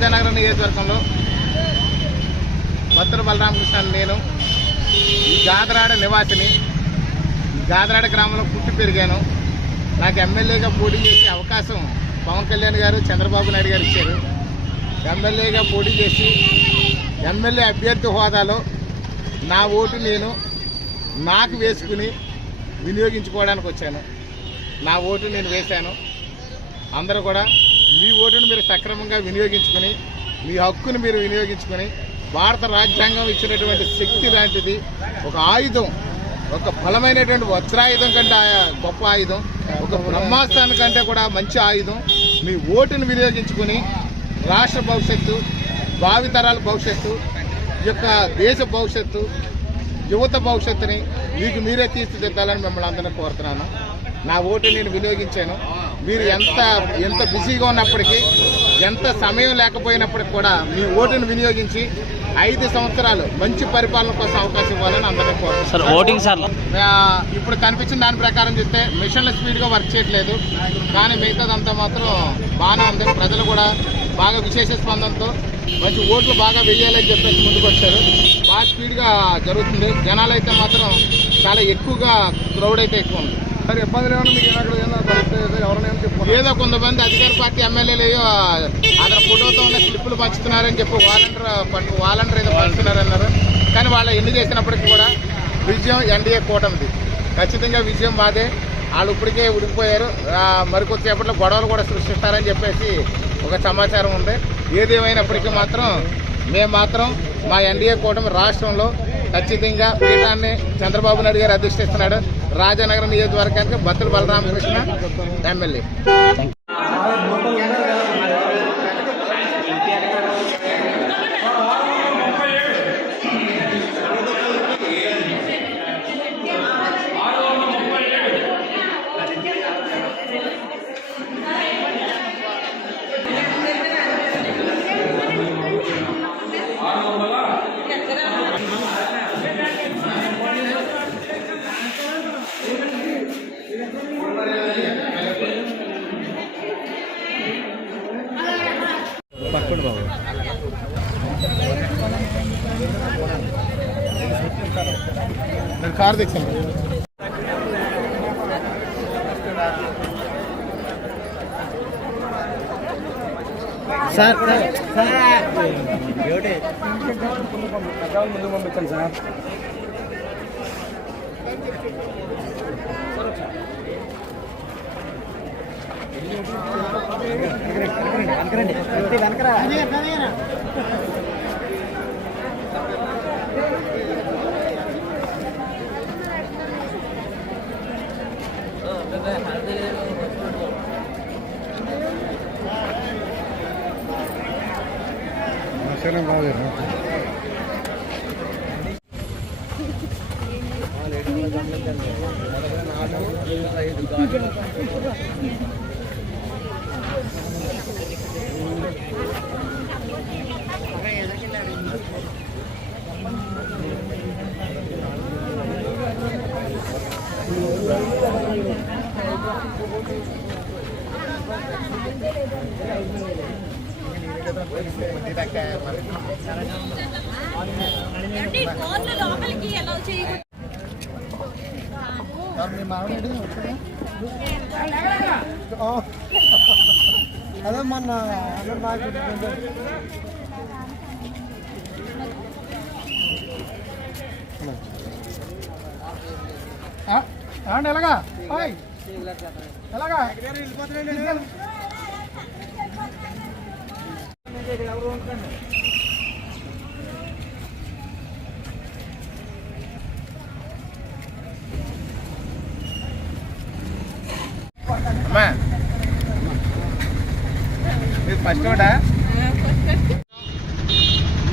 రాజానగరం నియోజకవర్గంలో భద్ర బలరామకృష్ణ నేను ఈ గాదరాడ నివాసిని ఈ గాదరాడ గ్రామంలో పుట్టి పెరిగాను. నాకు ఎమ్మెల్యేగా పోటీ చేసే అవకాశం పవన్ కళ్యాణ్ గారు చంద్రబాబు నాయుడు గారు ఇచ్చారు. ఎమ్మెల్యేగా పోటీ చేసి ఎమ్మెల్యే అభ్యర్థి హోదాలో నా ఓటు నేను నాకు వేసుకుని వినియోగించుకోవడానికి వచ్చాను. నా ఓటు నేను వేశాను. అందరూ కూడా మీ ఓటును మీరు సక్రమంగా వినియోగించుకుని మీ హక్కును మీరు వినియోగించుకొని భారత రాజ్యాంగం ఇచ్చినటువంటి శక్తి లాంటిది ఒక ఆయుధం ఒక బలమైనటువంటి వజ్రాయుధం కంటే ఆ- గొప్ప ఆయుధం ఒక బ్రహ్మాస్త్రాన్ని కంటే కూడా మంచి ఆయుధం మీ ఓటును వినియోగించుకొని రాష్ట్ర భవిష్యత్తు భావితరాల భవిష్యత్తు ఈ యొక్క దేశ భవిష్యత్తు యువత భవిష్యత్తుని మీకు మీరే తీర్చిదిద్దాలని మిమ్మల్ని అందరినీ కోరుతున్నాను. నా ఓటు నేను వినియోగించాను. మీరు ఎంత ఎంత బిజీగా ఉన్నప్పటికీ ఎంత సమయం లేకపోయినప్పటికీ కూడా మీ ఓటును వినియోగించి ఐదు సంవత్సరాలు మంచి పరిపాలన కోసం అవకాశం ఇవ్వాలని అందరినీ సార్ ఇప్పుడు కనిపించిన దాని ప్రకారం చూస్తే మిషన్లు స్పీడ్గా వర్క్ చేయట్లేదు. కానీ మిగతాదంతా మాత్రం బాగానే ఉంది. ప్రజలు కూడా బాగా విశేష స్పందనతో మంచి ఓట్లు బాగా వెయ్యాలని చెప్పేసి ముందుకు వచ్చారు. బాగా స్పీడ్గా జరుగుతుంది. జనాలు అయితే మాత్రం చాలా ఎక్కువగా క్రౌడ్ అయితే ఎక్కువ ఉంది. సరే ఇబ్బందులు మీకు ఎక్కడ ఎవరైనా ఏదో కొంతమంది అధికార పార్టీ ఎమ్మెల్యేలు ఏదో అతని ఫోటోతో ఉన్న స్లిప్పులు పంచుతున్నారని చెప్పి వాలంటీర్ పట్టు వాలంటీర్ ఏదో పంచుతున్నారన్నారు. కానీ వాళ్ళు ఎన్ని చేసినప్పటికీ కూడా విజయం ఎన్డీఏ కూటమిది. ఖచ్చితంగా విజయం మాదే. వాళ్ళు ఇప్పటికే ఉడికిపోయారు. ఆ, మరికొద్దిసేపట్లో గొడవలు కూడా సృష్టిస్తారని చెప్పేసి ఒక సమాచారం ఉంది. ఏదేమైనప్పటికీ మాత్రం మేము మాత్రం మా ఎన్డీఏ కూటమి రాష్ట్రంలో ఖచ్చితంగా పీఠాన్ని చంద్రబాబు నాయుడు గారు అధిష్టిస్తున్నాడు. రాజానగరం నియోజకవర్గానికి బత్తుల బలరామకృష్ణ ఎమ్మెల్యే. నేను కార్ తెచ్చాను. సార్ ముందు పంపించాను సార్. వెనకరండి వెనకరా சரி பாவே நாலு అదే మొన్న అందరు నాకు ఏమండి ఎలాగా ఓయ్. అమ్మా. మీరు ఫస్ట్ ఓటా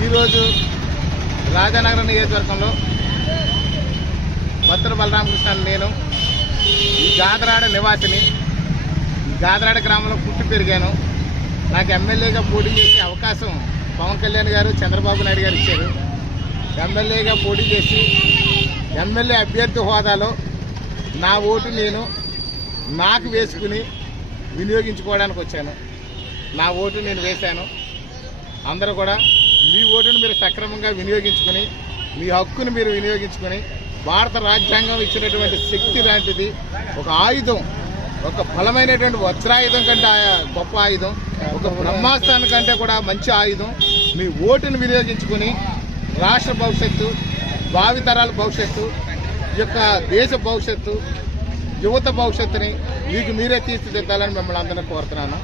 ఈరోజు రాజానగరం నియోజకవర్గంలో భద్ర బలరామకృష్ణ నేను. ఈ గాదరాడ నివాసిని ఈ గాదరాడ గ్రామంలో పుట్టి పెరిగాను. నాకు ఎమ్మెల్యేగా పోటీ చేసే అవకాశం పవన్ కళ్యాణ్ గారు చంద్రబాబు నాయుడు గారు ఇచ్చారు. ఎమ్మెల్యేగా పోటీ చేసి ఎమ్మెల్యే అభ్యర్థి హోదాలో నా ఓటు నేను నాకు వేసుకుని వినియోగించుకోవడానికి వచ్చాను. నా ఓటు నేను వేశాను. అందరూ కూడా మీ ఓటును మీరు సక్రమంగా వినియోగించుకుని మీ హక్కును మీరు వినియోగించుకొని భారత రాజ్యాంగం ఇచ్చినటువంటి శక్తి లాంటిది ఒక ఆయుధం ఒక బలమైనటువంటి వజ్రాయుధం కంటే ఆ- గొప్ప ఆయుధం ఒక బ్రహ్మాస్త్రాన్ని కంటే కూడా మంచి ఆయుధం మీ ఓటును వినియోగించుకొని రాష్ట్ర భవిష్యత్తు భావితరాల భవిష్యత్తు యొక్క దేశ భవిష్యత్తు యువత భవిష్యత్తుని మీకు మీరే తీర్చిదిద్దాలని మిమ్మల్ని అందరినీ కోరుతున్నాను.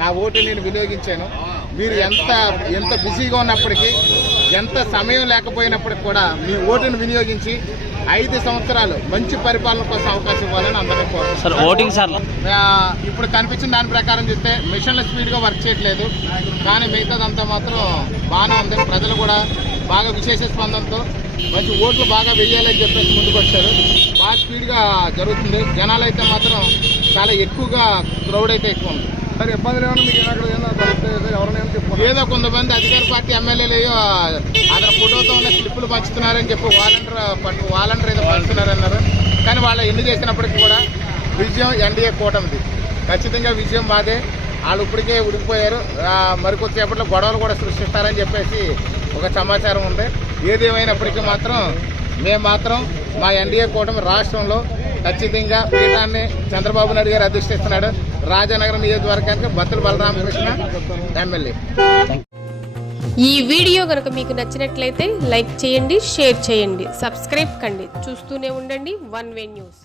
నా ఓటు నేను వినియోగించాను. మీరు ఎంత ఎంత బిజీగా ఉన్నప్పటికీ ఎంత సమయం లేకపోయినప్పటికీ కూడా మీ ఓటును వినియోగించి ఐదు సంవత్సరాలు మంచి పరిపాలన కోసం అవకాశం ఇవ్వాలని అందరినీ కోరుతున్నాను ఇప్పుడు కనిపించిన దాని ప్రకారం చూస్తే మిషన్లు స్పీడ్గా వర్క్ చేయట్లేదు. కానీ మిగతాదంతా మాత్రం బాగానే ఉంది. ప్రజలు కూడా బాగా విశేష స్పందనతో మంచి ఓట్లు బాగా వెయ్యాలని చెప్పేసి ముందుకు వచ్చారు. బాగా స్పీడ్గా జరుగుతుంది. జనాలు అయితే మాత్రం చాలా ఎక్కువగా క్రౌడ్ అయితే ఎక్కువ ఉంది. మరి ఇబ్బంది ఏమైనా మీకు ఏమైనా ఎవరైనా ఏమైనా ఏదో కొంతమంది అధికార పార్టీ ఎమ్మెల్యేలు అక్కడ అతని ఫోటోతో ఉన్న స్లిప్పులు పంచుతున్నారని చెప్పి వాలంటీర్ పట్టు వాలంటీర్ ఏదో పంచుతున్నారన్నారు. కానీ వాళ్ళు ఎన్ని చేసినప్పటికీ కూడా విజయం ఎన్డీఏ కూటమిది. ఖచ్చితంగా విజయం మాదే. వాళ్ళు ఇప్పటికే ఉడికిపోయారు. ఆ, మరికొద్దిసేపట్లో గొడవలు కూడా సృష్టిస్తారని చెప్పేసి ఒక సమాచారం ఉంది. ఏదేమైనప్పటికీ మాత్రం మేము మాత్రం మా ఎన్డీఏ కూటమి రాష్ట్రంలో ఖచ్చితంగా పీఠాన్ని చంద్రబాబు నాయుడు గారు అధిష్టిస్తున్నాడు. రాజానగరం నియోజకవర్గానికి బత్తుల బలరామకృష్ణ ఎమ్మెల్యే. ఈ వీడియో కనుక మీకు నచ్చినట్లయితే లైక్ చేయండి షేర్ చేయండి సబ్స్క్రైబ్ కండి. చూస్తూనే ఉండండి వన్ వే న్యూస్.